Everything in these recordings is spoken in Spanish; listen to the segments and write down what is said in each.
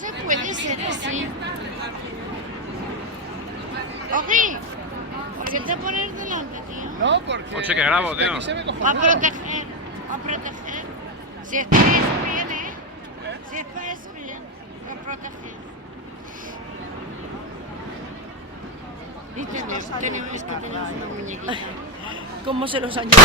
Se puede ser así. Oji, ¿por qué te pones delante, tío? No, porque... Oye, que grabo, tío. Aquí se ve A cojonudo. proteger, a proteger. Si es para eso bien, ¿eh? Si es para eso bien, a proteger. Y tenemos que tener una muñequita. ¿Cómo se los añade?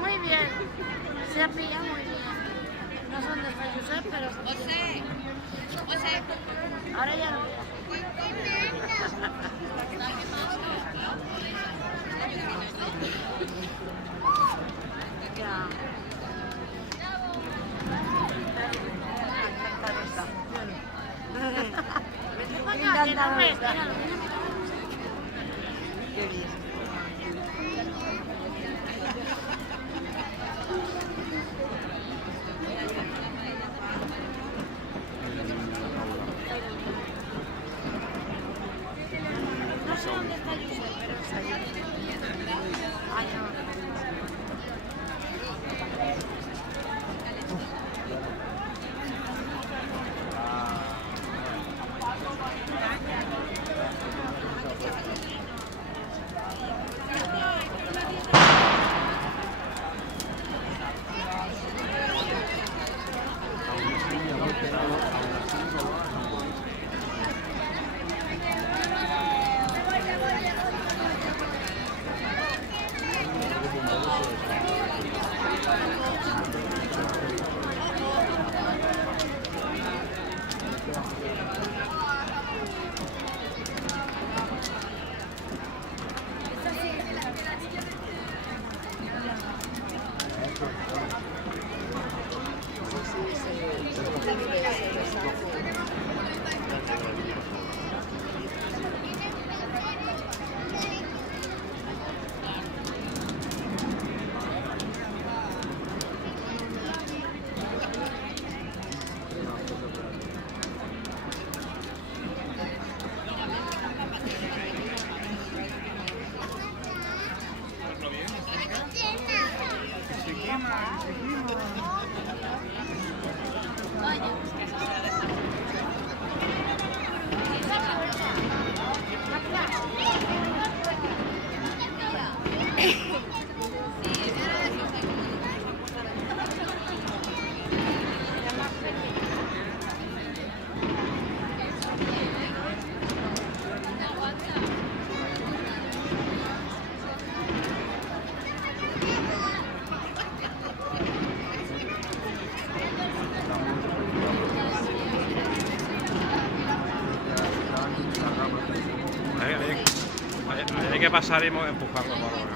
Muy bien, se ha pillado muy bien. No sé dónde está Josep, pero... José. Ahora ya no. Ya. Vete para acá, que no ves, míralo, míralo. Qué bien. No sé dónde está Josep, pero está allí. Ay, no. Hay que pasar y empujarlo para ahora.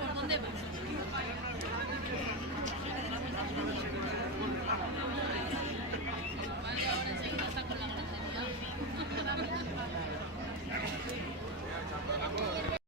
¿por dónde vas?